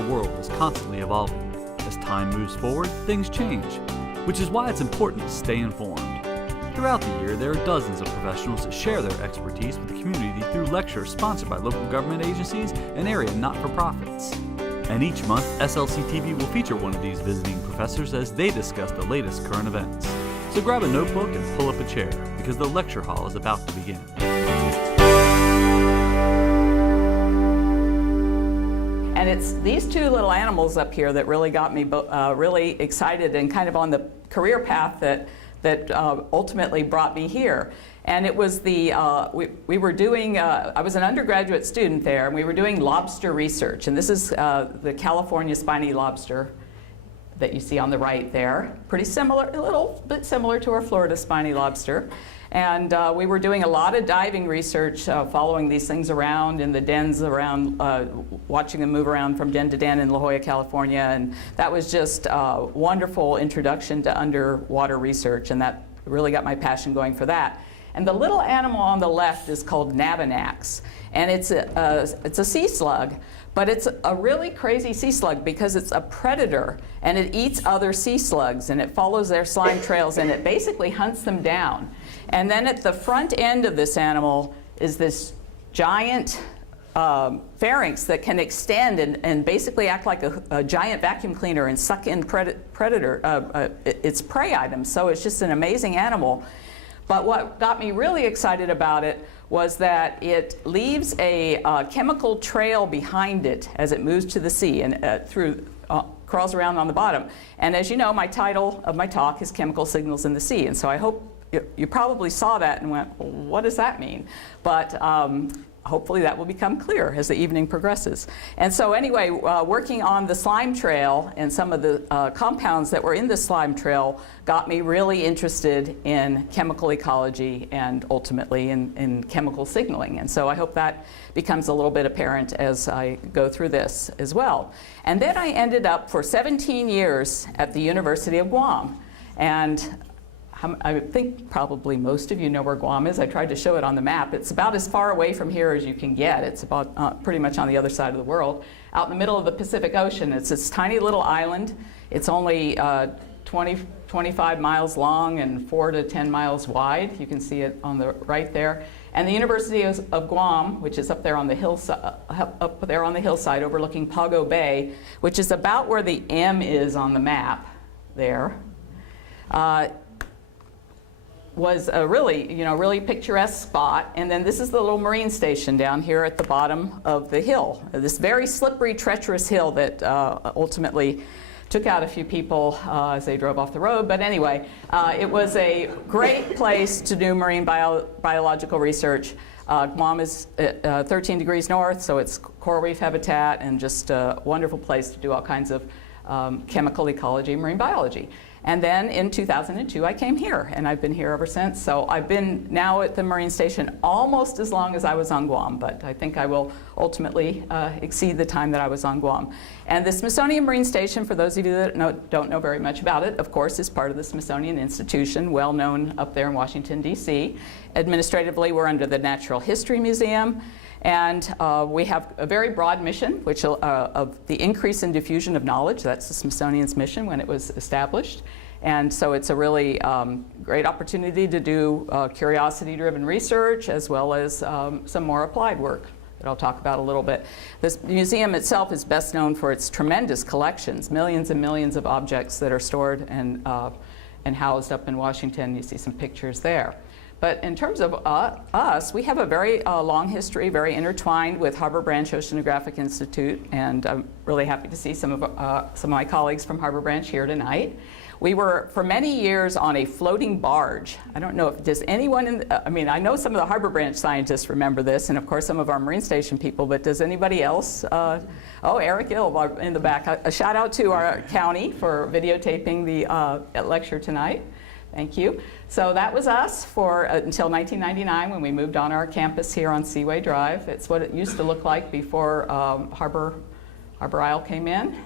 our world is constantly evolving. As time moves forward, things change, which is why it's important to stay informed. Throughout the year, there are dozens of professionals that share their expertise with the community through lectures sponsored by local government agencies and area not-for-profits. And each month, SLC TV will feature one of these visiting professors as they discuss the latest current events. So grab a notebook and pull up a chair, because the lecture hall is about to begin. And it's these two little animals up here that really got me really excited and kind of on the career path that ultimately brought me here. And it was we were doing, I was an undergraduate student there, and we were doing lobster research. And this is the California spiny lobster that you see on the right there. Pretty similar, a little bit similar to our Florida spiny lobster. And we were doing a lot of diving research, following these things around in the dens around, watching them move around from den to den in La Jolla, California. And that was just a wonderful introduction to underwater research, and that really got my passion going for that. And the little animal on the left is called Nabanax, and it's a sea slug. But it's a really crazy sea slug because it's a predator, and it eats other sea slugs, and it follows their slime trails, and it basically hunts them down. And then at the front end of this animal is this giant pharynx that can extend and basically act like a giant vacuum cleaner and suck in its prey items. So it's just an amazing animal. But what got me really excited about it was that it leaves a chemical trail behind it as it moves to the sea and crawls around on the bottom. And as you know, my title of my talk is Chemical Signals in the Sea. And so I hope you probably saw that and went, well, what does that mean? But hopefully that will become clear as the evening progresses. And so anyway, working on the slime trail and some of the compounds that were in the slime trail got me really interested in chemical ecology and ultimately in chemical signaling. And so I hope that becomes a little bit apparent as I go through this as well. And then I ended up for 17 years at the University of Guam. And I think probably most of you know where Guam is. I tried to show it on the map. It's about as far away from here as you can get. It's about pretty much on the other side of the world, out in the middle of the Pacific Ocean. It's this tiny little island. It's only 25 miles long and 4 to 10 miles wide. You can see it on the right there. And the University of Guam, which is up there on the hillside overlooking Pago Bay, which is about where the M is on the map there. Was a really picturesque spot. And then this is the little marine station down here at the bottom of the hill. This very slippery, treacherous hill that ultimately took out a few people as they drove off the road. But anyway, it was a great place to do marine biological research. Guam is 13 degrees north, so it's coral reef habitat and just a wonderful place to do all kinds of chemical ecology and marine biology. And then in 2002, I came here, and I've been here ever since. So I've been now at the Marine Station almost as long as I was on Guam, but I think I will ultimately exceed the time that I was on Guam. And the Smithsonian Marine Station, for those of you that don't know very much about it, of course, is part of the Smithsonian Institution, well known up there in Washington, D.C. Administratively, we're under the Natural History Museum. And we have a very broad mission, which of the increase in diffusion of knowledge. That's the Smithsonian's mission when it was established. And so it's a really great opportunity to do curiosity-driven research as well as some more applied work that I'll talk about a little bit. This museum itself is best known for its tremendous collections, millions and millions of objects that are stored and housed up in Washington. You see some pictures there. But in terms of us, we have a very long history, very intertwined with Harbor Branch Oceanographic Institute, and I'm really happy to see some of my colleagues from Harbor Branch here tonight. We were, for many years, on a floating barge. I don't know if, does anyone, I know some of the Harbor Branch scientists remember this, and of course some of our Marine Station people, but does anybody else? Oh, Eric Ill in the back. A shout out to our county for videotaping the lecture tonight. Thank you. So that was us for until 1999 when we moved on our campus here on Seaway Drive. It's what it used to look like before Harbor Isle came in.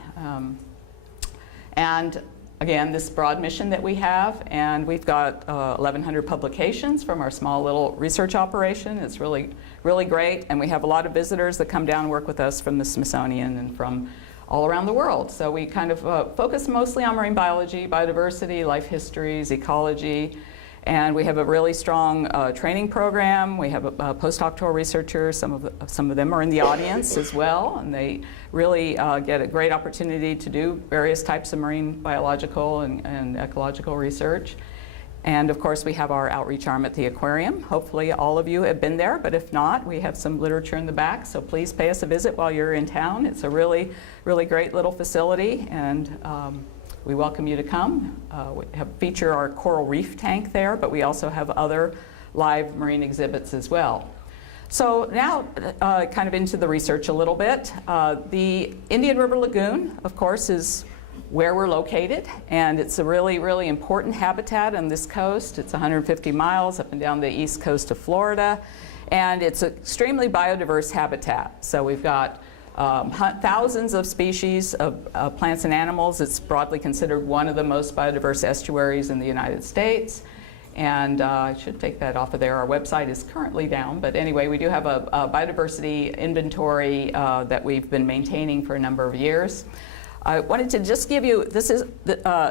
And again, this broad mission that we have, and we've got 1,100 publications from our small little research operation. It's really, really great, and we have a lot of visitors that come down and work with us from the Smithsonian and from all around the world. So we kind of focus mostly on marine biology, biodiversity, life histories, ecology, and we have a really strong training program. We have postdoctoral researchers. Some of them are in the audience as well, and they really get a great opportunity to do various types of marine biological and ecological research. And of course, we have our outreach arm at the aquarium. Hopefully all of you have been there, but if not, we have some literature in the back, so please pay us a visit while you're in town. It's a really, really great little facility, and we welcome you to come. We feature our coral reef tank there, but we also have other live marine exhibits as well. So now, kind of into the research a little bit. The Indian River Lagoon, of course, is where we're located, and it's a really, really important habitat on this coast. It's 150 miles up and down the east coast of Florida, and it's an extremely biodiverse habitat. So we've got thousands of species of plants and animals. It's broadly considered one of the most biodiverse estuaries in the United States. And I should take that off of there. Our website is currently down, but anyway, we do have a biodiversity inventory that we've been maintaining for a number of years. I wanted to just give you, this is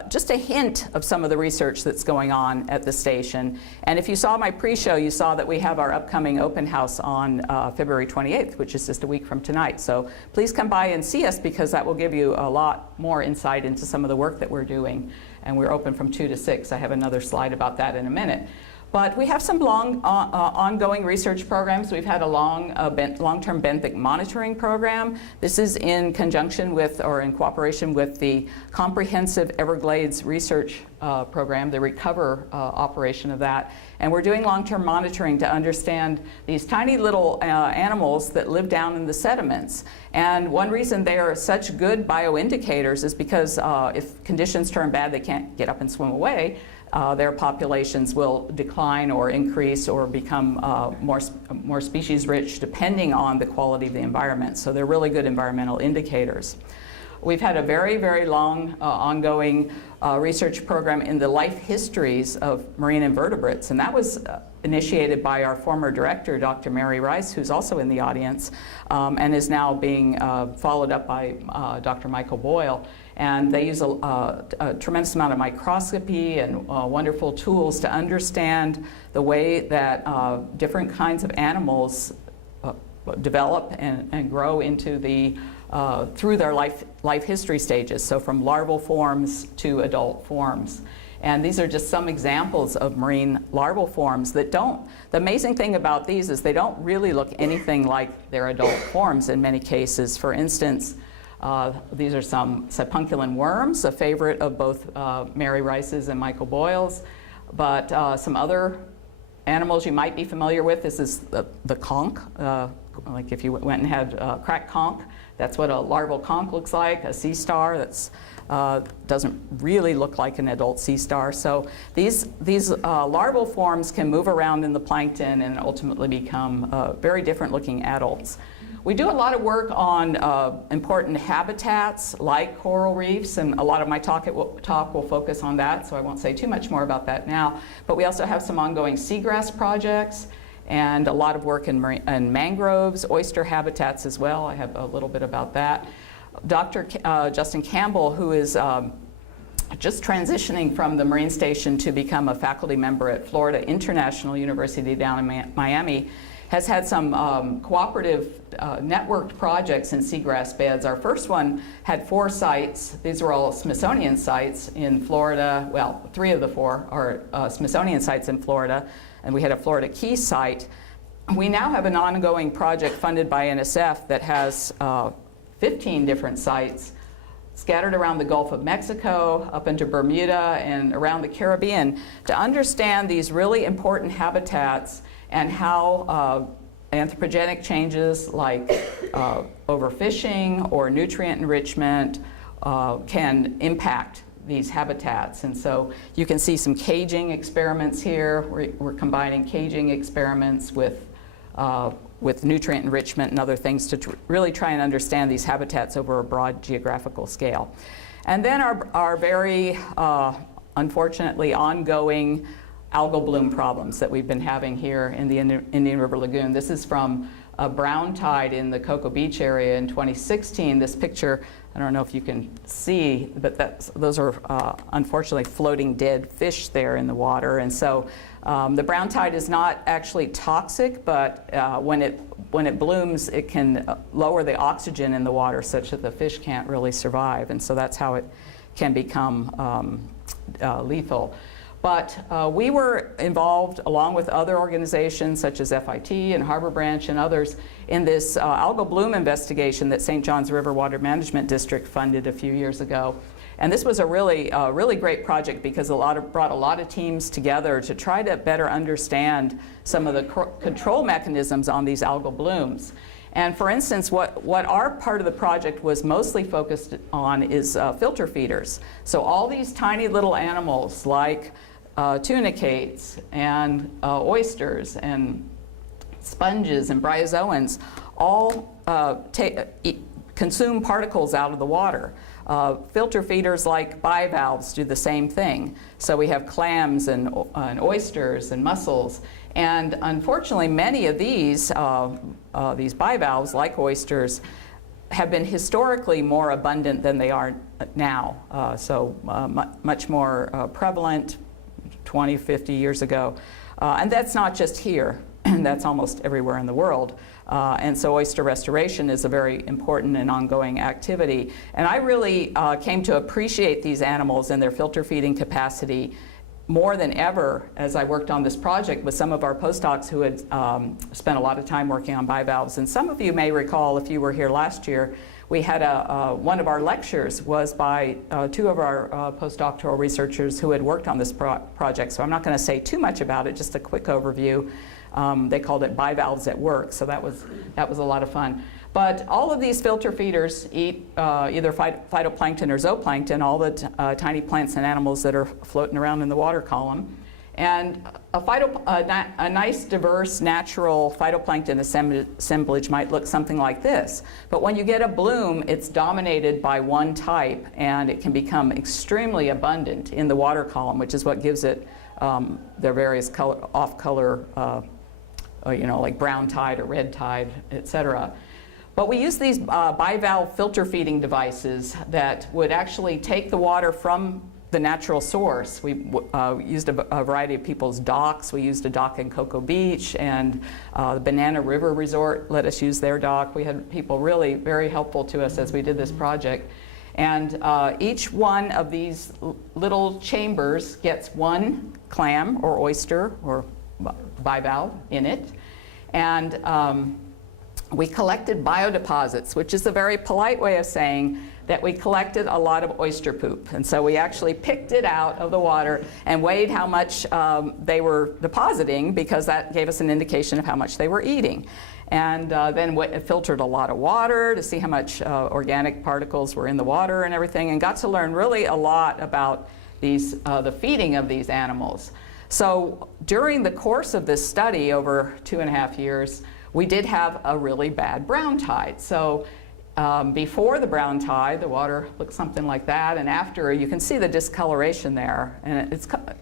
just a hint of some of the research that's going on at the station. And if you saw my pre-show, you saw that we have our upcoming open house on February 28th, which is just a week from tonight. So please come by and see us, because that will give you a lot more insight into some of the work that we're doing. And we're open from 2 to 6. I have another slide about that in a minute. But we have some ongoing research programs. We've had a long-term benthic monitoring program. This is in conjunction with, or in cooperation with, the Comprehensive Everglades Research Program, the RECOVER operation of that. And we're doing long-term monitoring to understand these tiny little animals that live down in the sediments. And one reason they are such good bioindicators is because if conditions turn bad, they can't get up and swim away. Their populations will decline or increase or become more species rich, depending on the quality of the environment. So they're really good environmental indicators. We've had a very, very long ongoing research program in the life histories of marine invertebrates, and that was initiated by our former director, Dr. Mary Rice, who's also in the audience, and is now being followed up by Dr. Michael Boyle. And they use a tremendous amount of microscopy and wonderful tools to understand the way that different kinds of animals develop and grow into the through their life history stages, so from larval forms to adult forms. And these are just some examples of marine larval forms that don't, the amazing thing about these is they don't really look anything like their adult forms in many cases. For instance, these are some sipunculin worms, a favorite of both Mary Rice's and Michael Boyle's. But some other animals you might be familiar with, this is the conch. Like if you went and had cracked conch, that's what a larval conch looks like. A sea star that's doesn't really look like an adult sea star. So these larval forms can move around in the plankton and ultimately become very different looking adults. We do a lot of work on important habitats like coral reefs, and a lot of my talk will focus on that, so I won't say too much more about that now. But we also have some ongoing seagrass projects and a lot of work in mangroves, oyster habitats as well. I have a little bit about that. Dr. Justin Campbell, who is just transitioning from the Marine Station to become a faculty member at Florida International University down in Miami, has had some cooperative networked projects in seagrass beds. Our first one had 4 sites. These were all Smithsonian sites in Florida. Well, 3 of the 4 are Smithsonian sites in Florida, and we had a Florida Key site. We now have an ongoing project funded by NSF that has 15 different sites scattered around the Gulf of Mexico, up into Bermuda, and around the Caribbean to understand these really important habitats and how anthropogenic changes like overfishing or nutrient enrichment can impact these habitats. And so you can see some caging experiments here. We're combining caging experiments with nutrient enrichment and other things to really try and understand these habitats over a broad geographical scale. And then our very unfortunately ongoing algal bloom problems that we've been having here in the Indian River Lagoon. This is from a brown tide in the Cocoa Beach area in 2016. This picture I don't know if you can see, but those are unfortunately floating dead fish there in the water. And so the brown tide is not actually toxic, but when it blooms, it can lower the oxygen in the water such that the fish can't really survive. And so that's how it can become lethal. But we were involved, along with other organizations such as FIT and Harbor Branch and others, in this algal bloom investigation that St. Johns River Water Management District funded a few years ago. And this was a really great project because brought a lot of teams together to try to better understand some of the control mechanisms on these algal blooms. And for instance, what our part of the project was mostly focused on is filter feeders. So all these tiny little animals like tunicates and oysters and sponges and bryozoans all consume particles out of the water. Filter feeders like bivalves do the same thing. So we have clams and oysters and mussels. And unfortunately, many of these bivalves, like oysters, have been historically more abundant than they are now. Much more prevalent 20, 50 years ago. And that's not just here. That's almost everywhere in the world. And so oyster restoration is a very important and ongoing activity. And I really came to appreciate these animals and their filter feeding capacity more than ever as I worked on this project with some of our postdocs who had spent a lot of time working on bivalves. And some of you may recall, if you were here last year, we had one of our lectures was by two of our postdoctoral researchers who had worked on this project. So I'm not going to say too much about it, just a quick overview. They called it Bivalves at Work, so that was a lot of fun. But all of these filter feeders eat either phytoplankton or zooplankton, all the tiny plants and animals that are floating around in the water column. And a nice, diverse, natural phytoplankton assemblage might look something like this. But when you get a bloom, it's dominated by one type, and it can become extremely abundant in the water column, which is what gives it their various off-color, like brown tide or red tide, etc. But we use these bivalve filter feeding devices that would actually take the water from the natural source. We used a variety of people's docks. We used a dock in Cocoa Beach, and the Banana River Resort let us use their dock. We had people really very helpful to us as we did this project. And each one of these little chambers gets one clam or oyster or bivalve in it. And we collected biodeposits, which is a very polite way of saying that we collected a lot of oyster poop. And so we actually picked it out of the water and weighed how much they were depositing, because that gave us an indication of how much they were eating. And then filtered a lot of water to see how much organic particles were in the water and everything, and got to learn really a lot about the feeding of these animals. So during the course of this study over 2.5 years, we did have a really bad brown tide. So before the brown tide, the water looked something like that, and after, you can see the discoloration there. And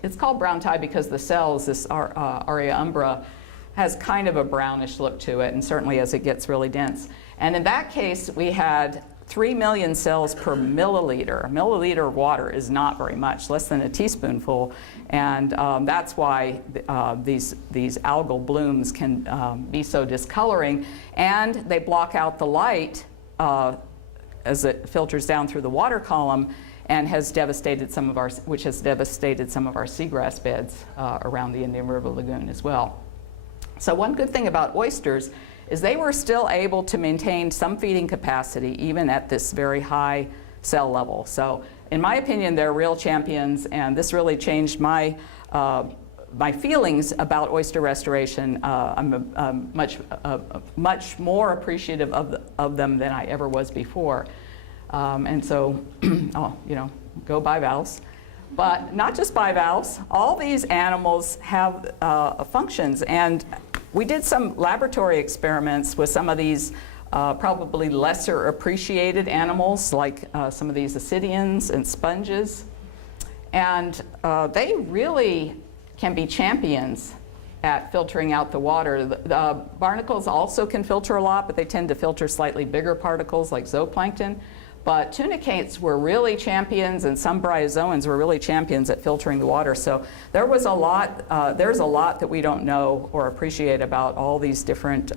it's called brown tide because the cells, this Aurea umbra, has kind of a brownish look to it, and certainly as it gets really dense. And in that case, we had 3 million cells per milliliter. A milliliter of water is not very much, less than a teaspoonful, and that's why these algal blooms can be so discoloring, and they block out the light as it filters down through the water column, and has devastated which has devastated some of our seagrass beds around the Indian River Lagoon as well. So one good thing about oysters is they were still able to maintain some feeding capacity even at this very high cell level. So in my opinion, they're real champions, and this really changed my feelings about oyster restoration. I'm much more appreciative of them than I ever was before. And so, go bivalves. But not just bivalves, all these animals have functions. And we did some laboratory experiments with some of these probably lesser appreciated animals, like some of these ascidians and sponges. And they really can be champions at filtering out the water. The barnacles also can filter a lot, but they tend to filter slightly bigger particles like zooplankton. But tunicates were really champions, and some bryozoans were really champions at filtering the water. So there was a lot, there's a lot that we don't know or appreciate about all these different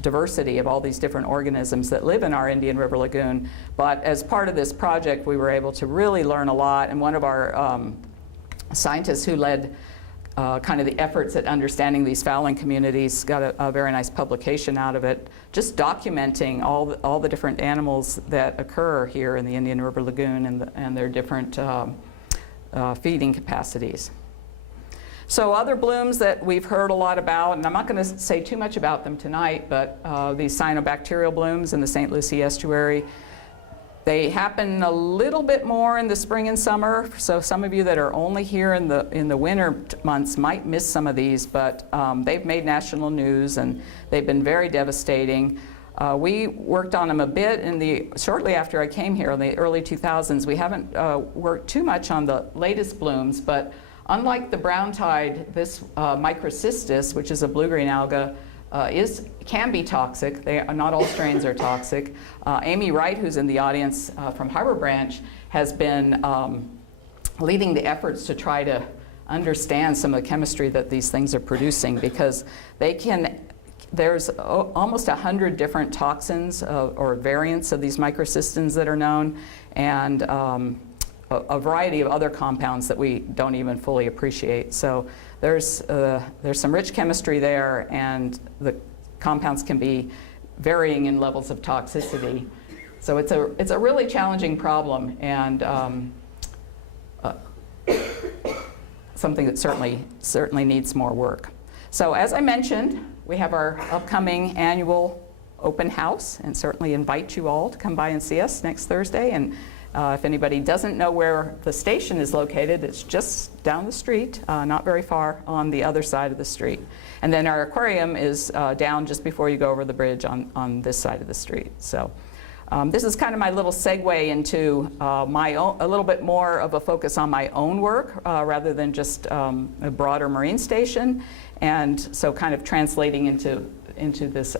diversity of all these different organisms that live in our Indian River Lagoon. But as part of this project, we were able to really learn a lot. And one of our scientists who led kind of the efforts at understanding these fowling communities got a very nice publication out of it, just documenting all the different animals that occur here in the Indian River Lagoon and their different feeding capacities. So other blooms that we've heard a lot about, and I'm not going to say too much about them tonight, but these cyanobacterial blooms in the St. Lucie estuary. They happen a little bit more in the spring and summer, so some of you that are only here in the winter months might miss some of these, but they've made national news and they've been very devastating. We worked on them a bit shortly after I came here in the early 2000s. We haven't worked too much on the latest blooms, but unlike the brown tide, this Microcystis, which is a blue-green alga, can be toxic. Not all strains are toxic. Amy Wright, who's in the audience from Harbor Branch, has been leading the efforts to try to understand some of the chemistry that these things are producing, because there's almost 100 different toxins or variants of these microcystins that are known, and a variety of other compounds that we don't even fully appreciate. So there's some rich chemistry there, and the compounds can be varying in levels of toxicity. So it's a really challenging problem, and something that certainly needs more work. So as I mentioned, we have our upcoming annual open house, and certainly invite you all to come by and see us next Thursday. And if anybody doesn't know where the station is located, it's just down the street, not very far on the other side of the street. And then our aquarium is down just before you go over the bridge on this side of the street. So this is kind of my little segue into a little bit more of a focus on my own work rather than just a broader marine station. And so kind of translating into this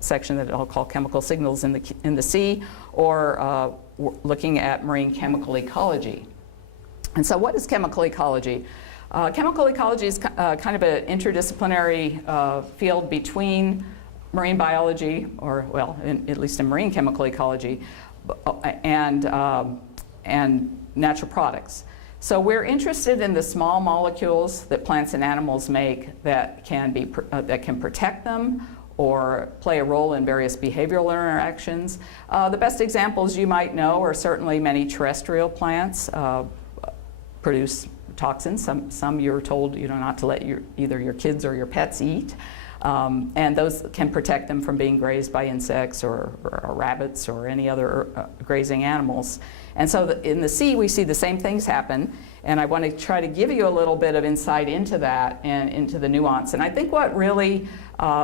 section that I'll call chemical signals in the sea, or looking at marine chemical ecology. And so what is chemical ecology? Chemical ecology is kind of an interdisciplinary field between marine biology, or well, at least in marine chemical ecology, and natural products. So we're interested in the small molecules that plants and animals make that can protect them or play a role in various behavioral interactions. The best examples you might know are certainly many terrestrial plants produce toxins. Some you're told not to let either your kids or your pets eat. And those can protect them from being grazed by insects or rabbits or any other grazing animals. And so in the sea, we see the same things happen. And I want to try to give you a little bit of insight into that and into the nuance. And I think what really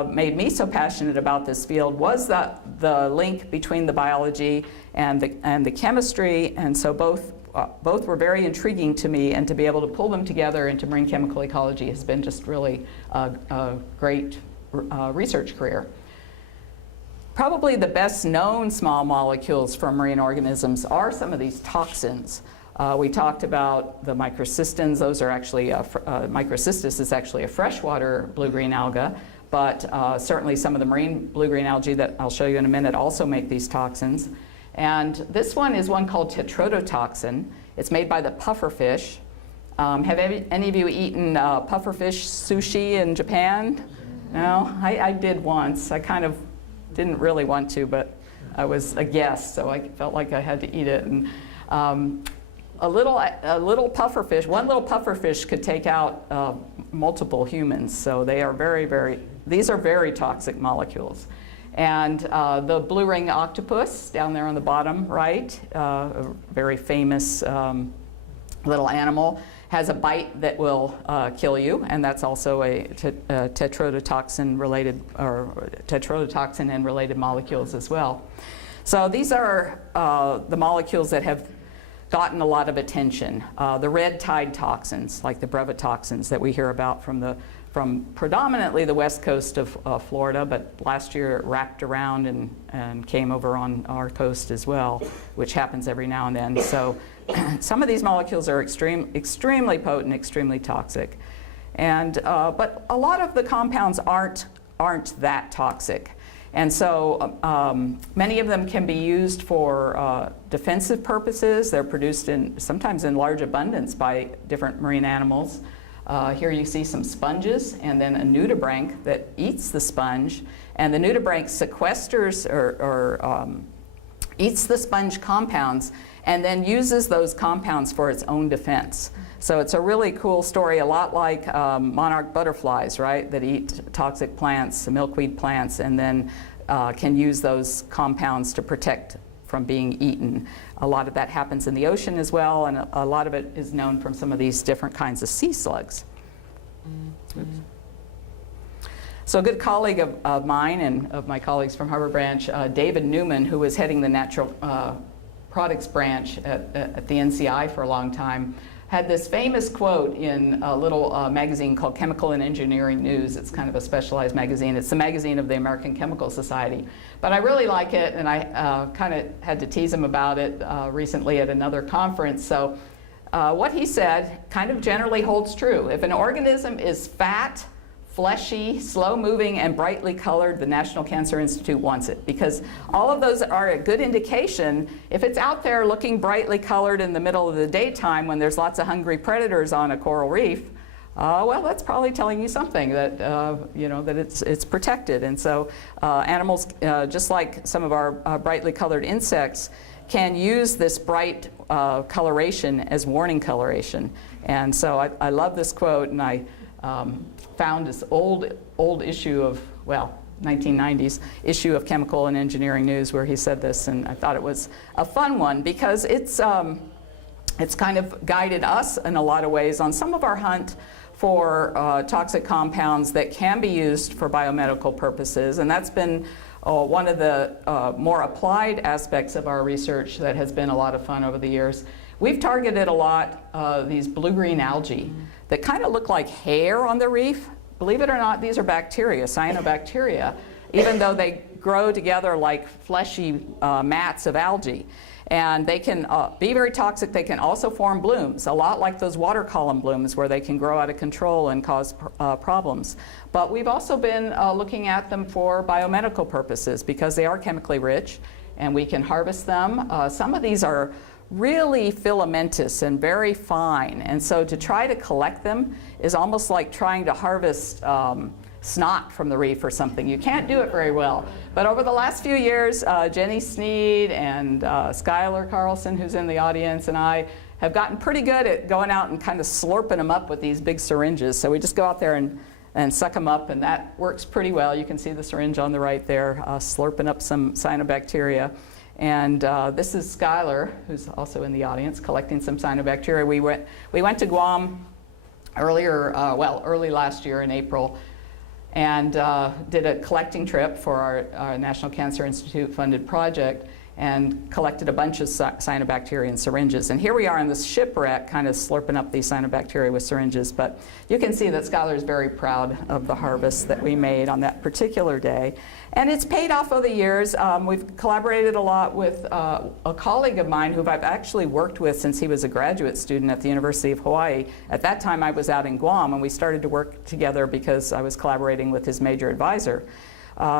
made me so passionate about this field was the link between the biology and the chemistry. And so both were very intriguing to me, and to be able to pull them together into marine chemical ecology has been just really a great research career. Probably the best known small molecules from marine organisms are some of these toxins. We talked about the microcystins. Those are actually, Microcystis is actually a freshwater blue-green alga, but certainly some of the marine blue-green algae that I'll show you in a minute also make these toxins. And this one is one called tetrodotoxin. It's made by the pufferfish. Have any of you eaten pufferfish sushi in Japan? No? I did once. I kind of didn't really want to, but I was a guest, so I felt like I had to eat it. And a little pufferfish, one little pufferfish could take out multiple humans. So they are these are very toxic molecules. And the blue ring octopus down there on the bottom right, a very famous little animal, has a bite that will kill you, and that's also a tetrodotoxin related, or tetrodotoxin and related molecules as well. So these are the molecules that have gotten a lot of attention. The red tide toxins, like the brevetoxins that we hear about from predominantly the west coast of Florida, but last year it wrapped around and came over on our coast as well, which happens every now and then. So some of these molecules are extremely potent, extremely toxic. And, but a lot of the compounds aren't that toxic. And so many of them can be used for defensive purposes. They're produced sometimes in large abundance by different marine animals. Here you see some sponges and then a nudibranch that eats the sponge. And the nudibranch sequesters or eats the sponge compounds and then uses those compounds for its own defense. So it's a really cool story, a lot like monarch butterflies, right, that eat toxic plants, milkweed plants, and then can use those compounds to protect from being eaten. A lot of that happens in the ocean as well, and a lot of it is known from some of these different kinds of sea slugs. Oops. So a good colleague of mine and of my colleagues from Harbor Branch, David Newman, who was heading the natural products branch at the NCI for a long time, had this famous quote in a little magazine called Chemical and Engineering News. It's kind of a specialized magazine. It's the magazine of the American Chemical Society. But I really like it, and I kind of had to tease him about it recently at another conference. So what he said kind of generally holds true. If an organism is fat, fleshy, slow-moving, and brightly colored, the National Cancer Institute wants it, because all of those are a good indication. If it's out there looking brightly colored in the middle of the daytime when there's lots of hungry predators on a coral reef, well, that's probably telling you something, that you know, that it's protected. And so animals, just like some of our brightly colored insects, can use this bright coloration as warning coloration. And so I love this quote, and I found this old issue of, well, 1990s issue of Chemical and Engineering News where he said this, and I thought it was a fun one because it's kind of guided us in a lot of ways on some of our hunt for toxic compounds that can be used for biomedical purposes, and that's been one of the more applied aspects of our research that has been a lot of fun over the years. We've targeted a lot these blue-green algae that kind of look like hair on the reef. Believe it or not, these are bacteria, cyanobacteria, even though they grow together like fleshy mats of algae. And they can be very toxic. They can also form blooms, a lot like those water column blooms where they can grow out of control and cause problems. But we've also been looking at them for biomedical purposes because they are chemically rich and we can harvest them. Some of these are really filamentous and very fine, and so to try to collect them is almost like trying to harvest snot from the reef or something. You can't do it very well. But over the last few years, Jenny Sneed and Skylar Carlson, who's in the audience, and I have gotten pretty good at going out and kind of slurping them up with these big syringes. So we just go out there and suck them up, and that works pretty well. You can see the syringe on the right there, slurping up some cyanobacteria. And this is Skylar, who's also in the audience, collecting some cyanobacteria. We went to Guam early last year in April, and did a collecting trip for our National Cancer Institute funded project and collected a bunch of cyanobacteria in syringes. And here we are in this shipwreck kind of slurping up these cyanobacteria with syringes. But you can see that Skylar is very proud of the harvest that we made on that particular day. And it's paid off over the years. We've collaborated a lot with a colleague of mine who I've actually worked with since he was a graduate student at the University of Hawaii. At that time I was out in Guam, and we started to work together because I was collaborating with his major advisor.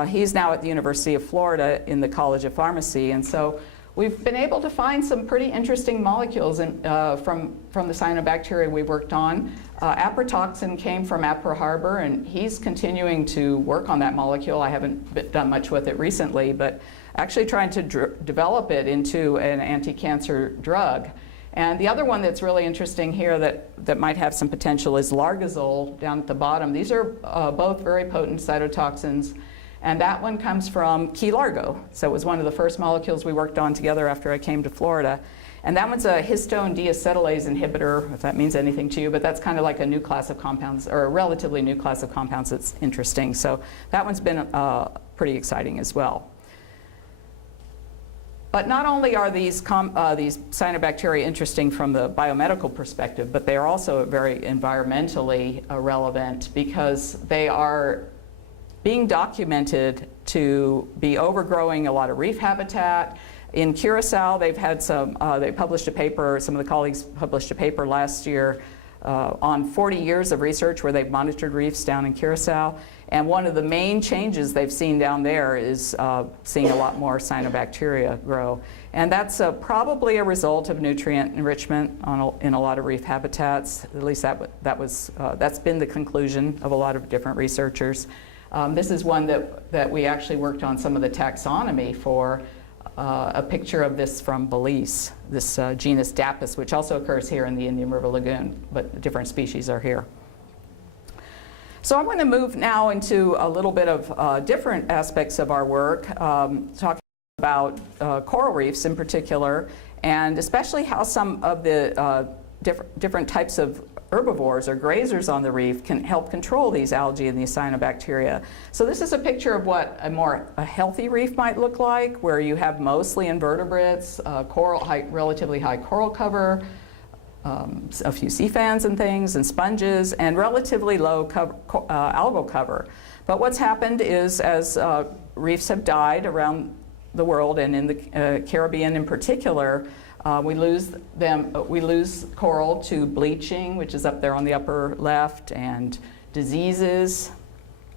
He's now at the University of Florida in the College of Pharmacy, and so we've been able to find some pretty interesting molecules from the cyanobacteria we worked on. Aprotoxin came from Apra Harbor, and he's continuing to work on that molecule. I haven't done much with it recently, but actually trying to develop it into an anti-cancer drug. And the other one that's really interesting here that might have some potential is largazole down at the bottom. These are both very potent cytotoxins. And that one comes from Key Largo. So it was one of the first molecules we worked on together after I came to Florida. And that one's a histone deacetylase inhibitor, if that means anything to you, but that's kind of like a new class of compounds, or a relatively new class of compounds that's interesting. So that one's been pretty exciting as well. But not only are these cyanobacteria interesting from the biomedical perspective, but they are also very environmentally relevant because they are being documented to be overgrowing a lot of reef habitat. In Curacao, they've had they published a paper, some of the colleagues published a paper last year on 40 years of research where they've monitored reefs down in Curacao. And one of the main changes they've seen down there is seeing a lot more cyanobacteria grow. And that's probably a result of nutrient enrichment in a lot of reef habitats. At least that's been the conclusion of a lot of different researchers. This is one that we actually worked on some of the taxonomy for. A picture of this from Belize, this genus Dapis, which also occurs here in the Indian River Lagoon, but different species are here. So I'm going to move now into a little bit of different aspects of our work, talking about coral reefs in particular, and especially how some of the different types of herbivores or grazers on the reef can help control these algae and these cyanobacteria. So this is a picture of what a healthy reef might look like, where you have mostly invertebrates, relatively high coral cover, a few sea fans and things, and sponges, and relatively low algal cover. But what's happened is as reefs have died around the world, and in the Caribbean in particular, we lose coral to bleaching, which is up there on the upper left, and diseases.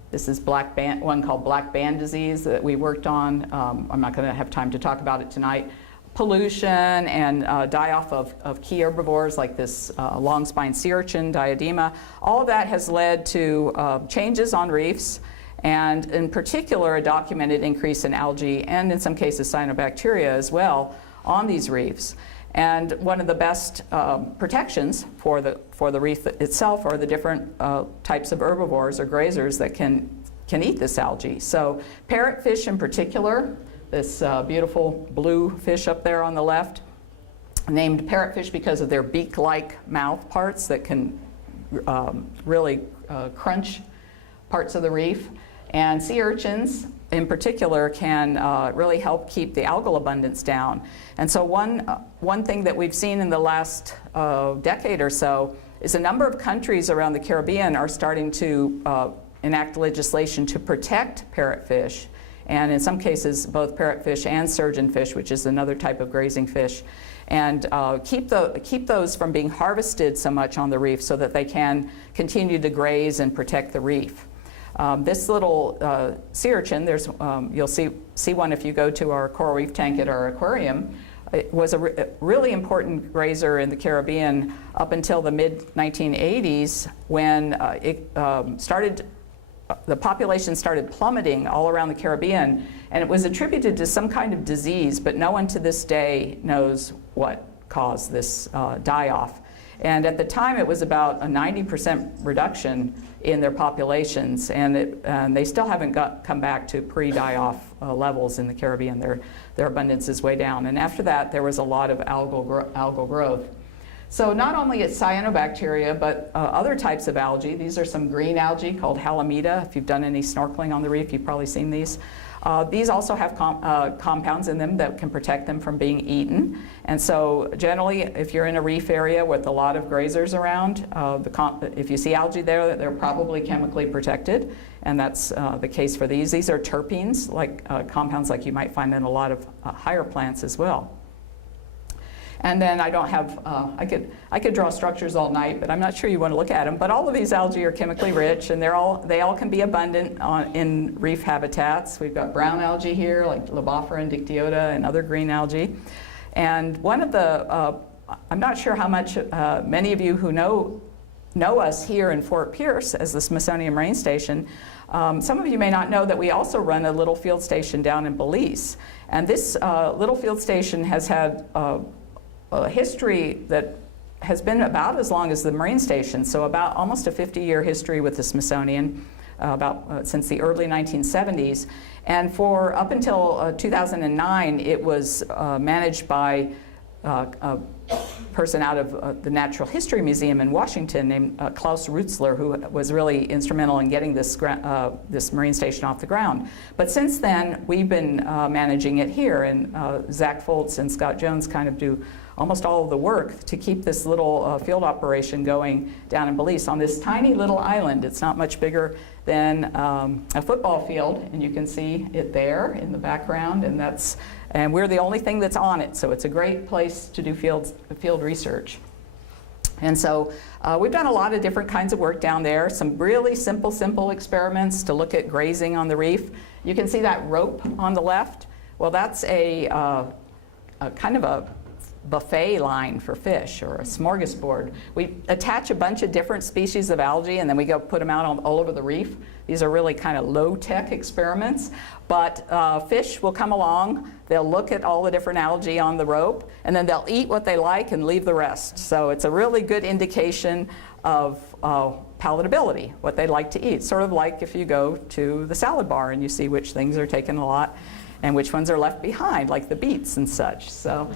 This is one called black band disease that we worked on. I'm not going to have time to talk about it tonight. Pollution and die-off of key herbivores like this long-spine sea urchin, Diadema. All of that has led to changes on reefs, and in particular a documented increase in algae and in some cases cyanobacteria as well on these reefs. And one of the best protections for the reef itself are the different types of herbivores or grazers that can eat this algae. So parrotfish in particular, this beautiful blue fish up there on the left, named parrotfish because of their beak-like mouth parts that can really crunch parts of the reef. And sea urchins in particular can really help keep the algal abundance down. And so one thing that we've seen in the last decade or so is a number of countries around the Caribbean are starting to enact legislation to protect parrotfish, and in some cases both parrotfish and surgeonfish, which is another type of grazing fish, and keep those from being harvested so much on the reef so that they can continue to graze and protect the reef. This little sea urchin, you'll see one if you go to our coral reef tank at our aquarium. It was a really important grazer in the Caribbean up until the mid-1980s when the population started plummeting all around the Caribbean, and it was attributed to some kind of disease, but no one to this day knows what caused this die-off. And at the time, it was about a 90% reduction in their populations, and they still haven't come back to pre-die-off levels in the Caribbean. Their abundance is way down. And after that, there was a lot of algal growth. So not only it's cyanobacteria, but other types of algae. These are some green algae called Halimeda. If you've done any snorkeling on the reef, you've probably seen these. These also have compounds in them that can protect them from being eaten. And so generally, if you're in a reef area with a lot of grazers around, if you see algae there, they're probably chemically protected. And that's the case for these. These are terpenes, like compounds like you might find in a lot of higher plants as well. And then I don't have, I could draw structures all night, but I'm not sure you want to look at them. But all of these algae are chemically rich, and they all can be abundant in reef habitats. We've got brown algae here, like Lobophora and Dictyota and other green algae. And one of the, I'm not sure how much many of you who know us here in Fort Pierce as the Smithsonian Marine Station, some of you may not know that we also run a little field station down in Belize. And this little field station has had a history that has been about as long as the Marine Station, so about almost a 50-year history with the Smithsonian, since the early 1970s. And for up until 2009, it was managed by a person out of the Natural History Museum in Washington named Klaus Rutzler, who was really instrumental in getting this marine station off the ground. But since then, we've been managing it here, and Zach Foltz and Scott Jones kind of do almost all of the work to keep this little field operation going down in Belize on this tiny little island. It's not much bigger than a football field, and you can see it there in the background, and we're the only thing that's on it, so it's a great place to do field research. And so we've done a lot of different kinds of work down there, some really simple experiments to look at grazing on the reef. You can see that rope on the left. Well, that's a kind of a buffet line for fish, or a smorgasbord. We attach a bunch of different species of algae and then we go put them out all over the reef. These are really kind of low-tech experiments, but fish will come along, they'll look at all the different algae on the rope, and then they'll eat what they like and leave the rest. So it's a really good indication of palatability, what they like to eat. Sort of like if you go to the salad bar and you see which things are taken a lot and which ones are left behind, like the beets and such. So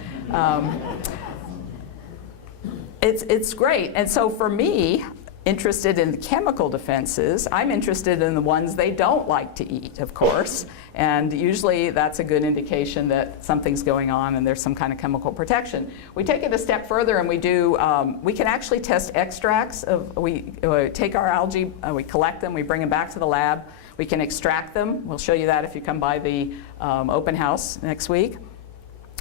it's great. And so for me, interested in the chemical defenses, I'm interested in the ones they don't like to eat, of course. And usually that's a good indication that something's going on and there's some kind of chemical protection. We take it a step further and we can actually test extracts we take our algae, we collect them, we bring them back to the lab. We can extract them. We'll show you that if you come by the open house next week.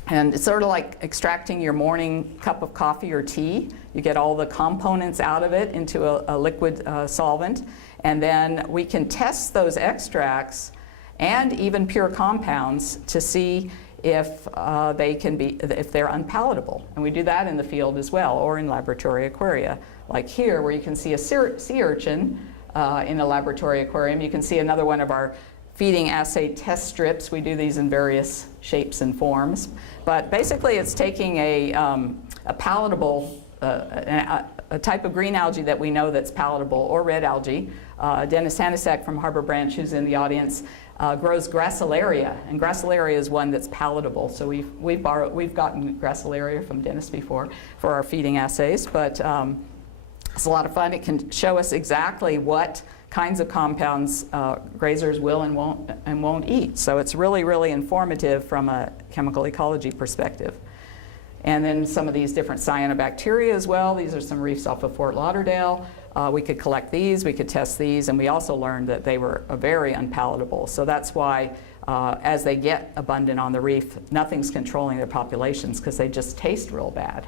And it's sort of like extracting your morning cup of coffee or tea. You get all the components out of it into a liquid solvent. And then we can test those extracts and even pure compounds to see if they're unpalatable. And we do that in the field as well, or in laboratory aquaria. Like here, where you can see a sea urchin in a laboratory aquarium. You can see another one of our feeding assay test strips. We do these in various shapes and forms. But basically it's taking a palatable, a type of green algae that we know that's palatable, or red algae. Dennis Hanisek from Harbor Branch, who's in the audience, grows Gracilaria, and Gracilaria is one that's palatable. So we've gotten Gracilaria from Dennis before for our feeding assays, but it's a lot of fun. It can show us exactly what kinds of compounds grazers will and won't eat. So it's really, really informative from a chemical ecology perspective. And then some of these different cyanobacteria as well. These are some reefs off of Fort Lauderdale. We could collect these, we could test these, and we also learned that they were very unpalatable. So that's why as they get abundant on the reef, nothing's controlling their populations because they just taste real bad.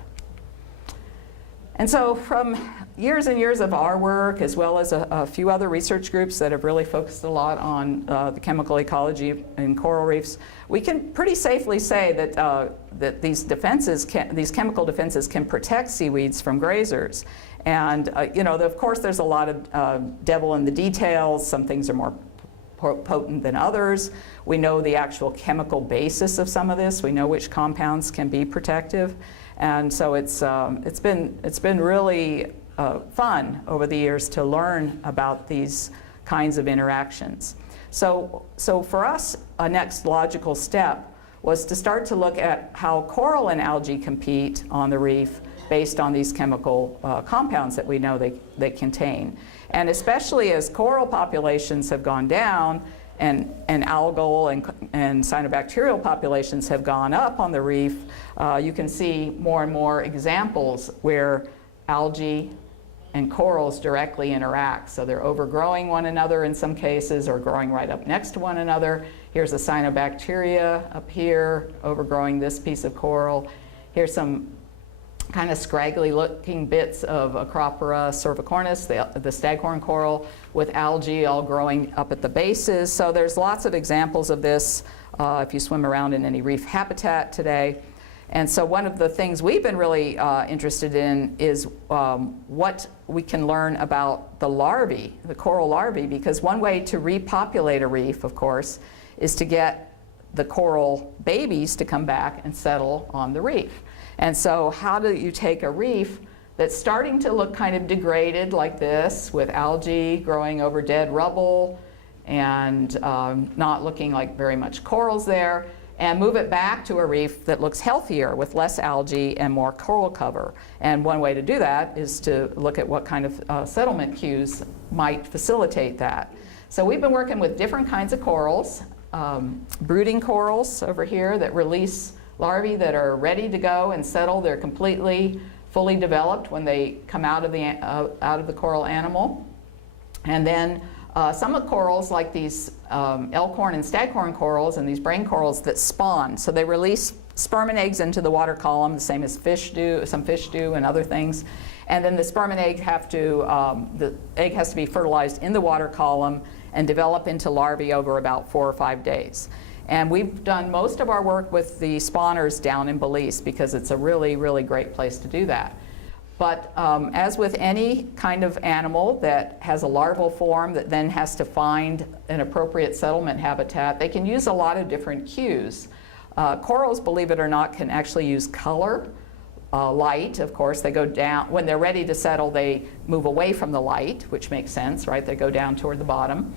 And so from years and years of our work, as well as a few other research groups that have really focused a lot on the chemical ecology in coral reefs, we can pretty safely say that these chemical defenses can protect seaweeds from grazers. And of course there's a lot of devil in the details. Some things are more potent than others. We know the actual chemical basis of some of this. We know which compounds can be protective. And so it's been really fun over the years to learn about these kinds of interactions. So for us, a next logical step was to start to look at how coral and algae compete on the reef based on these chemical compounds that we know they contain. And especially as coral populations have gone down and algal and cyanobacterial populations have gone up on the reef, you can see more and more examples where algae and corals directly interact. So they're overgrowing one another in some cases, or growing right up next to one another. Here's a cyanobacteria up here overgrowing this piece of coral. Here's some kind of scraggly looking bits of Acropora cervicornis, the staghorn coral, with algae all growing up at the bases. So there's lots of examples of this if you swim around in any reef habitat today. And so one of the things we've been really interested in is what we can learn about the larvae, the coral larvae, because one way to repopulate a reef, of course, is to get the coral babies to come back and settle on the reef. And so how do you take a reef that's starting to look kind of degraded like this, with algae growing over dead rubble and not looking like very much corals there, and move it back to a reef that looks healthier with less algae and more coral cover. And one way to do that is to look at what kind of settlement cues might facilitate that. So we've been working with different kinds of corals, brooding corals over here that release larvae that are ready to go and settle. They're completely, fully developed when they come out of the coral animal. And then some of the corals, like these elkhorn and staghorn corals and these brain corals that spawn. So they release sperm and eggs into the water column, the same as fish do, some fish do, and other things. And then the sperm and egg the egg has to be fertilized in the water column and develop into larvae over about 4 or 5 days. And we've done most of our work with the spawners down in Belize because it's a really, really great place to do that. But as with any kind of animal that has a larval form that then has to find an appropriate settlement habitat, they can use a lot of different cues. Corals, believe it or not, can actually use color, light, of course. They go down, when they're ready to settle, they move away from the light, which makes sense, right? They go down toward the bottom.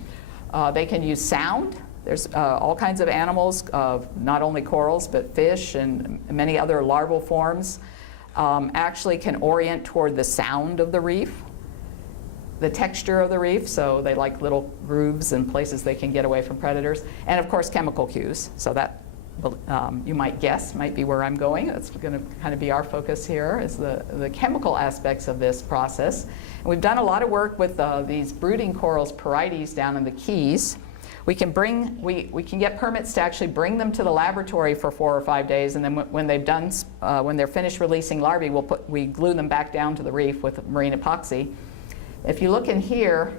They can use sound. There's all kinds of animals, not only corals, but fish and many other larval forms. Actually can orient toward the sound of the reef, the texture of the reef, so they like little grooves and places they can get away from predators, and of course chemical cues. So that you might guess might be where I'm going. That's going to kind of be our focus here, is the chemical aspects of this process. And we've done a lot of work with these brooding corals, Porites, down in the Keys. We can get permits to actually bring them to the laboratory for 4 or 5 days, and then when they're finished releasing larvae, we glue them back down to the reef with marine epoxy. If you look in here,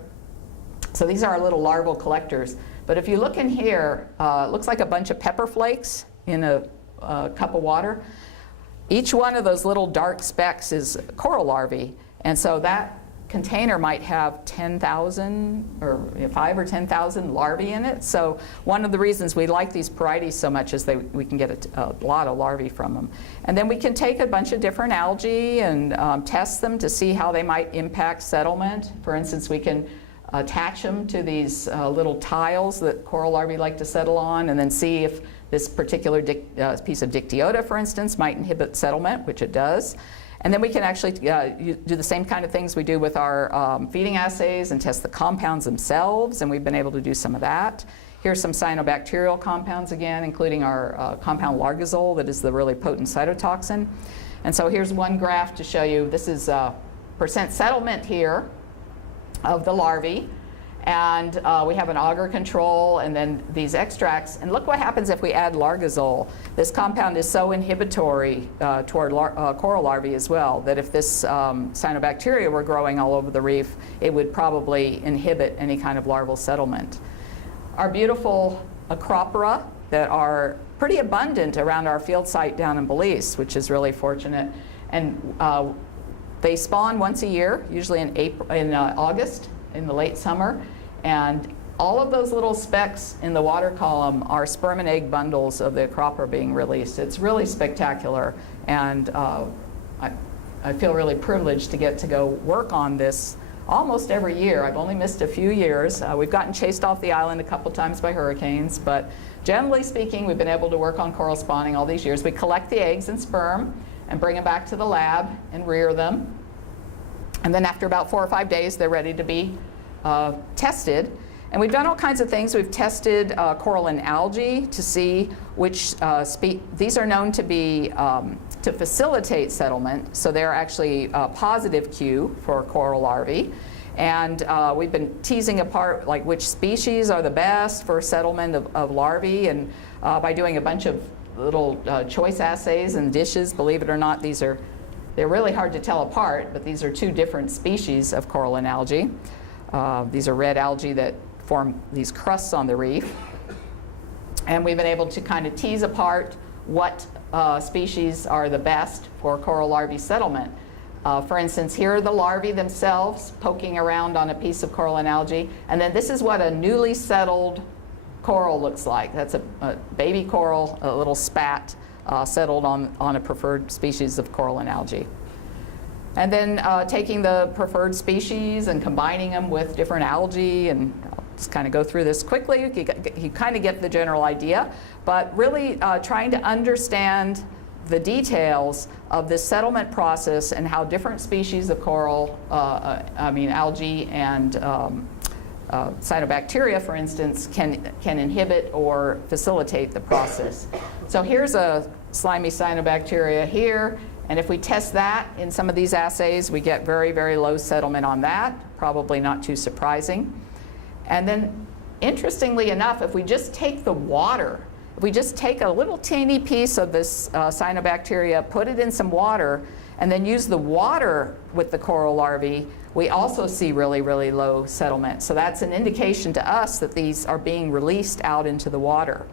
so these are our little larval collectors, but if you look in here, it looks like a bunch of pepper flakes in a cup of water. Each one of those little dark specks is coral larvae, and so that container might have 10,000 or 5 or 10,000 larvae in it. So one of the reasons we like these Porites so much is we can get a lot of larvae from them. And then we can take a bunch of different algae and test them to see how they might impact settlement. For instance, we can attach them to these little tiles that coral larvae like to settle on, and then see if this particular piece of Dictyota, for instance, might inhibit settlement, which it does. And then we can actually do the same kind of things we do with our feeding assays and test the compounds themselves, and we've been able to do some of that. Here's some cyanobacterial compounds again, including our compound largazole that is the really potent cytotoxin. And so here's one graph to show you. This is percent settlement here of the larvae. And we have an agar control and then these extracts. And look what happens if we add largazole. This compound is so inhibitory toward coral larvae as well, that if this cyanobacteria were growing all over the reef, it would probably inhibit any kind of larval settlement. Our beautiful Acropora that are pretty abundant around our field site down in Belize, which is really fortunate. And they spawn once a year, usually in August, in the late summer, and all of those little specks in the water column are sperm and egg bundles of the Acropora being released. It's really spectacular, and I feel really privileged to get to go work on this almost every year. I've only missed a few years. We've gotten chased off the island a couple times by hurricanes, but generally speaking, we've been able to work on coral spawning all these years. We collect the eggs and sperm and bring them back to the lab and rear them. And then after about 4 or 5 days, they're ready to be tested. And we've done all kinds of things. We've tested coral and algae to see which these are known to be to facilitate settlement. So they're actually a positive cue for coral larvae. And we've been teasing apart like which species are the best for settlement of larvae. And by doing a bunch of little choice assays and dishes, believe it or not, they're really hard to tell apart, but these are 2 different species of coral and algae. These are red algae that form these crusts on the reef. And we've been able to kind of tease apart what species are the best for coral larvae settlement. For instance, here are the larvae themselves poking around on a piece of coral and algae. And then this is what a newly settled coral looks like. That's a baby coral, a little spat. Settled on a preferred species of coral and algae. And then taking the preferred species and combining them with different algae, and just kind of go through this quickly. You kind of get the general idea, but really trying to understand the details of this settlement process and how different species of coral, algae and cyanobacteria, for instance, can inhibit or facilitate the process. So here's a slimy cyanobacteria here, and if we test that in some of these assays, we get very, very low settlement on that, probably not too surprising. And then, interestingly enough, if we just take the water, if we just take a little teeny piece of this cyanobacteria, put it in some water, and then use the water with the coral larvae, we also see really, really low settlement. So that's an indication to us that these are being released out into the water.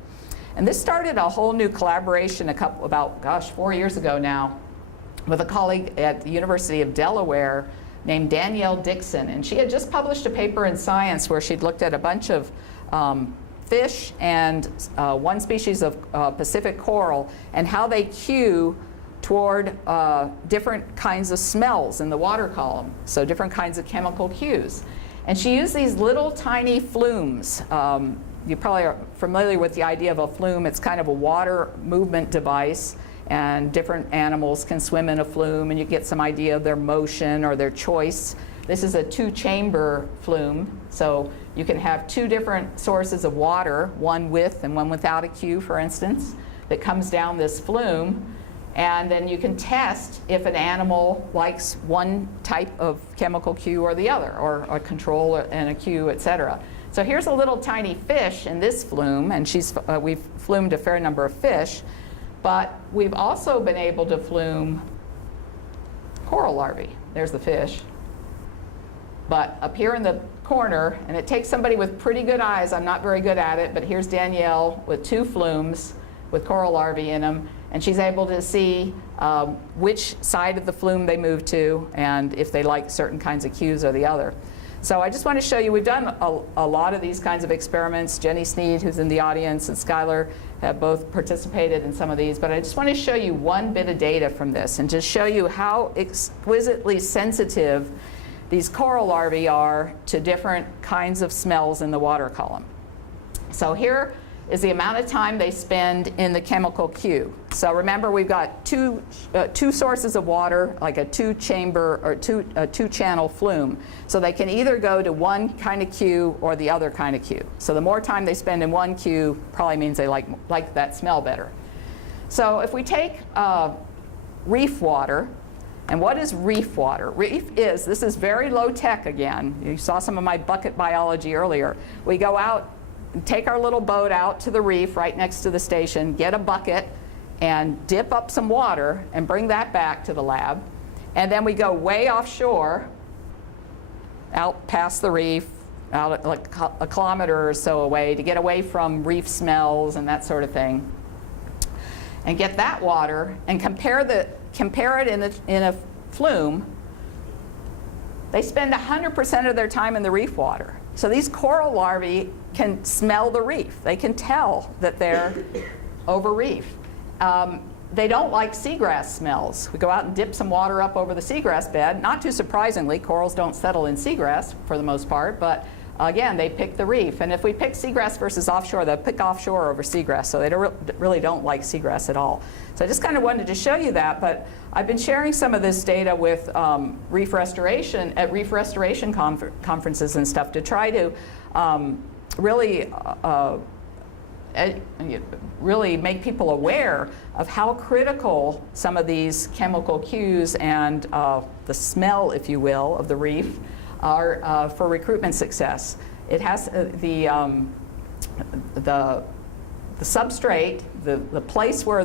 And this started a whole new collaboration about 4 years ago now with a colleague at the University of Delaware named Danielle Dixon. And she had just published a paper in Science where she'd looked at a bunch of fish and one species of Pacific coral and how they cue toward different kinds of smells in the water column, so different kinds of chemical cues. And she used these little tiny flumes. You probably are familiar with the idea of a flume. It's kind of a water movement device, and different animals can swim in a flume, and you get some idea of their motion or their choice. This is a two-chamber flume, so you can have two different sources of water, one with and one without a cue, for instance, that comes down this flume. And then you can test if an animal likes one type of chemical cue or the other, or a control and a cue, etc. So here's a little tiny fish in this flume, and we've flumed a fair number of fish, but we've also been able to flume coral larvae. There's the fish. But up here in the corner, and it takes somebody with pretty good eyes, I'm not very good at it, but here's Danielle with two flumes with coral larvae in them. And she's able to see which side of the flume they move to and if they like certain kinds of cues or the other. So I just want to show you, we've done a lot of these kinds of experiments. Jenny Sneed, who's in the audience, and Skylar have both participated in some of these. But I just want to show you one bit of data from this and just show you how exquisitely sensitive these coral larvae are to different kinds of smells in the water column. So here is the amount of time they spend in the chemical cue. So remember, we've got two sources of water, like a two-chamber or two-channel flume. So they can either go to one kind of cue or the other kind of cue. So the more time they spend in one cue probably means they like that smell better. So if we take reef water, and what is reef water? This is very low tech again. You saw some of my bucket biology earlier. We go out, take our little boat out to the reef right next to the station, get a bucket, and dip up some water and bring that back to the lab. And then we go way offshore, out past the reef, out like a kilometer or so away to get away from reef smells and that sort of thing. And get that water and compare it in a flume. They spend 100% of their time in the reef water. So these coral larvae can smell the reef. They can tell that they're over reef. They don't like seagrass smells. We go out and dip some water up over the seagrass bed. Not too surprisingly, corals don't settle in seagrass for the most part, but again, they pick the reef. And if we pick seagrass versus offshore, they'll pick offshore over seagrass, so they really don't like seagrass at all. So I just kind of wanted to show you that, but I've been sharing some of this data with reef restoration at reef restoration conferences and stuff to try to really make people aware of how critical some of these chemical cues and the smell, if you will, of the reef are for recruitment success. It has the substrate, the place where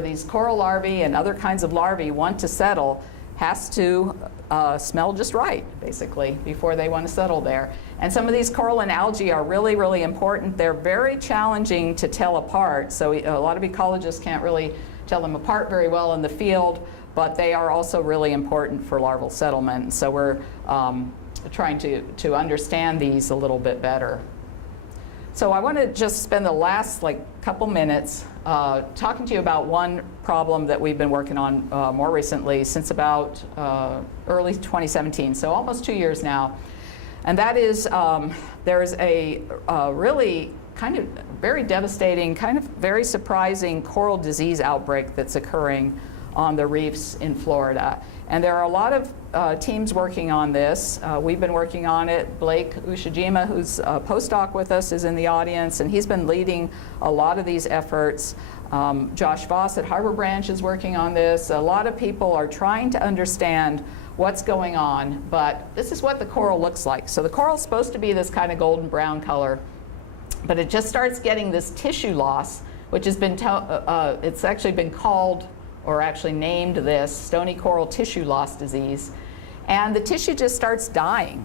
these coral larvae and other kinds of larvae want to settle has to smell just right, basically, before they want to settle there. And some of these coral and algae are really, really important. They're very challenging to tell apart, so a lot of ecologists can't really tell them apart very well in the field, but they are also really important for larval settlement. So we're trying to understand these a little bit better. So I want to just spend the last couple minutes talking to you about one problem that we've been working on more recently, since about early 2017, so almost 2 years now. And that is, there's a really kind of very devastating, kind of very surprising coral disease outbreak that's occurring on the reefs in Florida. And there are a lot of teams working on this. We've been working on it. Blake Ushijima, who's a postdoc with us, is in the audience, and he's been leading a lot of these efforts. Josh Voss at Harbor Branch is working on this. A lot of people are trying to understand what's going on, but this is what the coral looks like. So the coral's supposed to be this kind of golden brown color, but it just starts getting this tissue loss, which has been, it's actually been called, or actually named this, stony coral tissue loss disease. And the tissue just starts dying,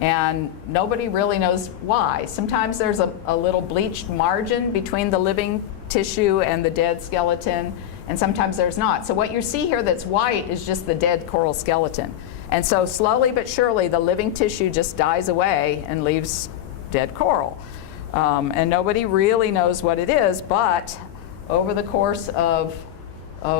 and nobody really knows why. Sometimes there's a little bleached margin between the living tissue and the dead skeleton, and sometimes there's not. So what you see here that's white is just the dead coral skeleton. And so slowly but surely the living tissue just dies away and leaves dead coral. And nobody really knows what it is, but over the course of,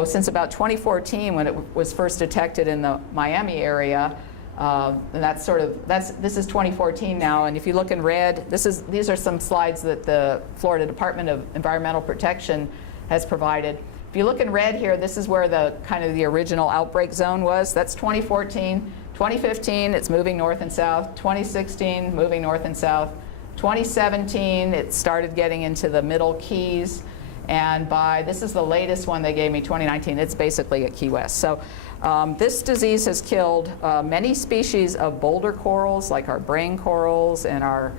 since about 2014, when it was first detected in the Miami area, and this is 2014 now, and if you look in red, these are some slides that the Florida Department of Environmental Protection has provided. If you look in red here, this is where the kind of the original outbreak zone was. That's 2014. 2015, it's moving north and south. 2016, moving north and south. 2017, it started getting into the Middle Keys. And this is the latest one they gave me, 2019, it's basically at Key West. So this disease has killed many species of boulder corals, like our brain corals and our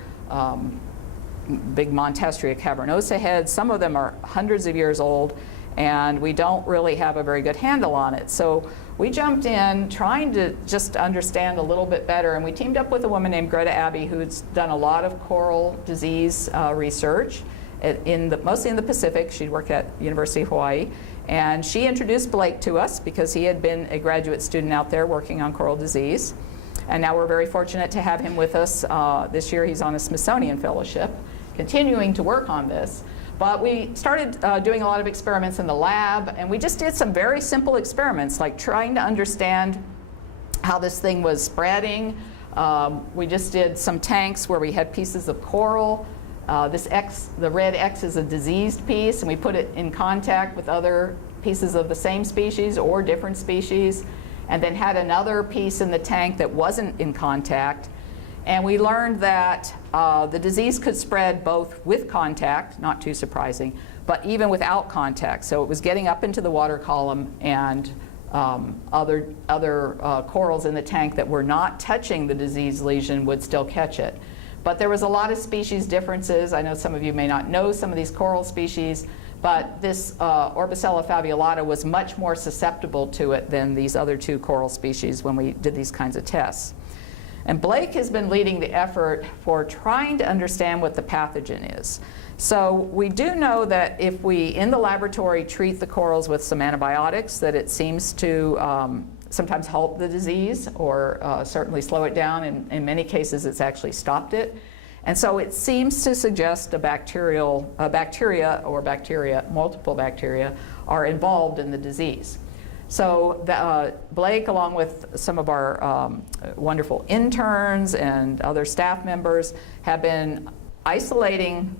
big Montastria cavernosa heads. Some of them are hundreds of years old, and we don't really have a very good handle on it. So we jumped in trying to just understand a little bit better, and we teamed up with a woman named Greta Abbey, who's done a lot of coral disease research, mostly in the Pacific. She'd worked at University of Hawaii. And she introduced Blake to us because he had been a graduate student out there working on coral disease. And now we're very fortunate to have him with us. This year he's on a Smithsonian Fellowship, continuing to work on this. But we started doing a lot of experiments in the lab, and we just did some very simple experiments, like trying to understand how this thing was spreading. We just did some tanks where we had pieces of coral. This X, the red X, is a diseased piece, and we put it in contact with other pieces of the same species or different species, and then had another piece in the tank that wasn't in contact. And we learned that the disease could spread both with contact, not too surprising, but even without contact. So it was getting up into the water column, and other corals in the tank that were not touching the disease lesion would still catch it. But there was a lot of species differences. I know some of you may not know some of these coral species, but this Orbicella fabulata was much more susceptible to it than these other two coral species when we did these kinds of tests. And Blake has been leading the effort for trying to understand what the pathogen is. So we do know that if we, in the laboratory, treat the corals with some antibiotics, that it seems to sometimes halt the disease, or certainly slow it down. In many cases, it's actually stopped it. And so it seems to suggest multiple bacteria, are involved in the disease. So Blake, along with some of our wonderful interns and other staff members, have been isolating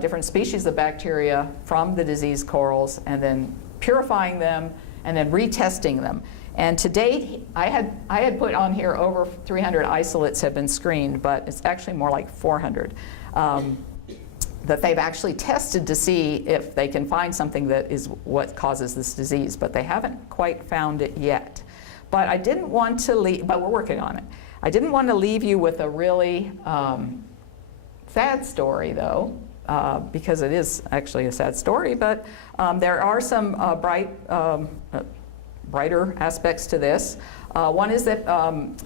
different species of bacteria from the diseased corals, and then purifying them, and then retesting them. And to date, I had put on here over 300 isolates have been screened, but it's actually more like 400 that they've actually tested to see if they can find something that is what causes this disease, but they haven't quite found it yet. But I didn't want to leave, but we're working on it. I didn't want to leave you with a really sad story, though, because it is actually a sad story, but there are some brighter aspects to this. One is that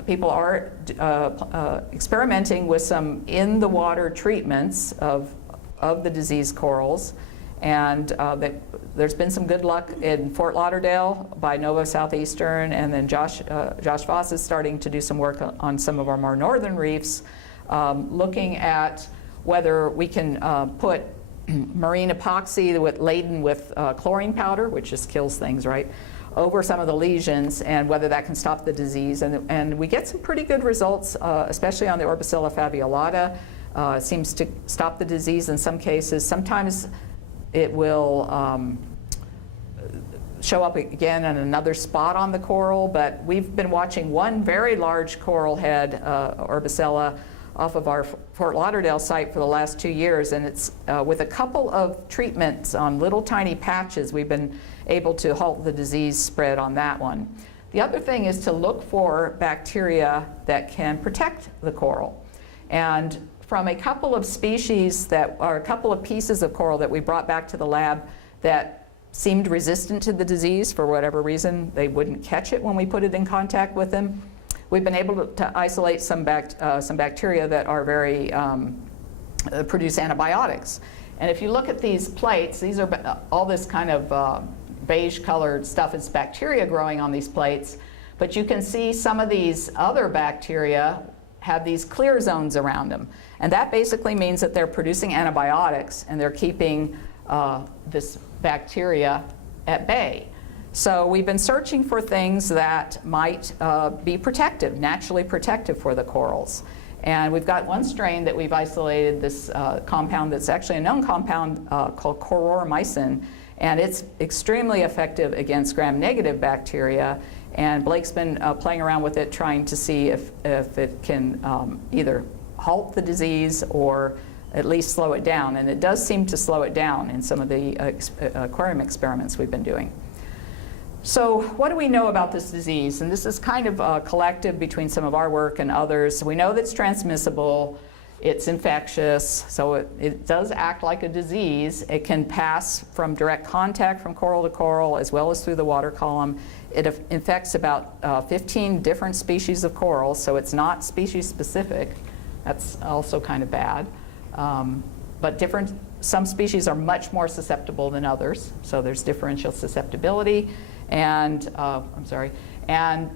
people are experimenting with some in-the-water treatments of the diseased corals, and there's been some good luck in Fort Lauderdale by Nova Southeastern, and then Josh Voss is starting to do some work on some of our more northern reefs, looking at whether we can put marine epoxy laden with chlorine powder, which just kills things, right, over some of the lesions and whether that can stop the disease. And we get some pretty good results, especially on the Orbicella faveolata. It seems to stop the disease in some cases. Sometimes it will show up again in another spot on the coral, but we've been watching one very large coral head, Orbicella, off of our Fort Lauderdale site for the last 2 years, and it's with a couple of treatments on little tiny patches, we've been able to halt the disease spread on that one. The other thing is to look for bacteria that can protect the coral. And from a couple of species that are a couple of pieces of coral that we brought back to the lab that seemed resistant to the disease for whatever reason, they wouldn't catch it when we put it in contact with them. We've been able to isolate some bacteria that are very, produce antibiotics. And if you look at these plates, these are all this kind of beige colored stuff. It's bacteria growing on these plates. But you can see some of these other bacteria have these clear zones around them. And that basically means that they're producing antibiotics and they're keeping this bacteria at bay. So we've been searching for things that might be protective, naturally protective for the corals. And we've got one strain that we've isolated, this compound that's actually a known compound called chloromycin, and it's extremely effective against gram-negative bacteria. And Blake's been playing around with it, trying to see if it can either halt the disease or at least slow it down. And it does seem to slow it down in some of the aquarium experiments we've been doing. So what do we know about this disease? And this is kind of collective between some of our work and others. We know that it's transmissible, it's infectious, so it does act like a disease. It can pass from direct contact from coral to coral as well as through the water column. It infects about 15 different species of corals, so it's not species specific. That's also kind of bad. But some species are much more susceptible than others, so there's differential susceptibility. And and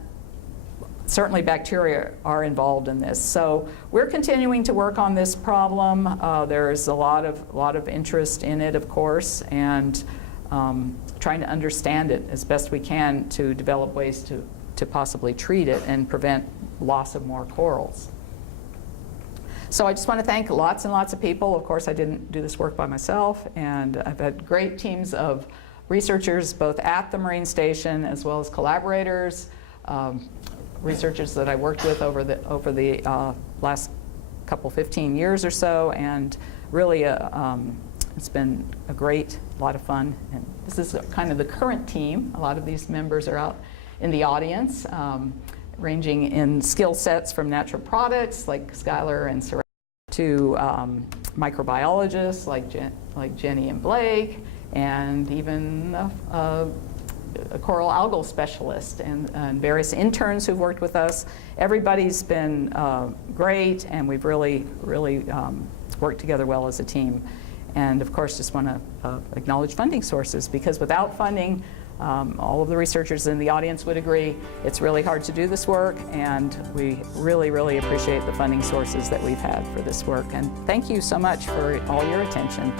certainly bacteria are involved in this. So we're continuing to work on this problem. There's a lot of interest in it, of course, and trying to understand it as best we can to develop ways to possibly treat it and prevent loss of more corals. So I just want to thank lots and lots of people. Of course, I didn't do this work by myself, and I've had great teams of researchers both at the Marine Station as well as collaborators, researchers that I worked with over the last 15 years or so, and really it's been a lot of fun. And this is kind of the current team. A lot of these members are out in the audience, ranging in skill sets from natural products like Skylar and Sarah to microbiologists like Jenny and Blake, and even a coral algal specialist and various interns who've worked with us. Everybody's been great, and we've really worked together well as a team. And of course, just want to acknowledge funding sources, because without funding, all of the researchers in the audience would agree, it's really hard to do this work, and we really appreciate the funding sources that we've had for this work. And thank you so much for all your attention.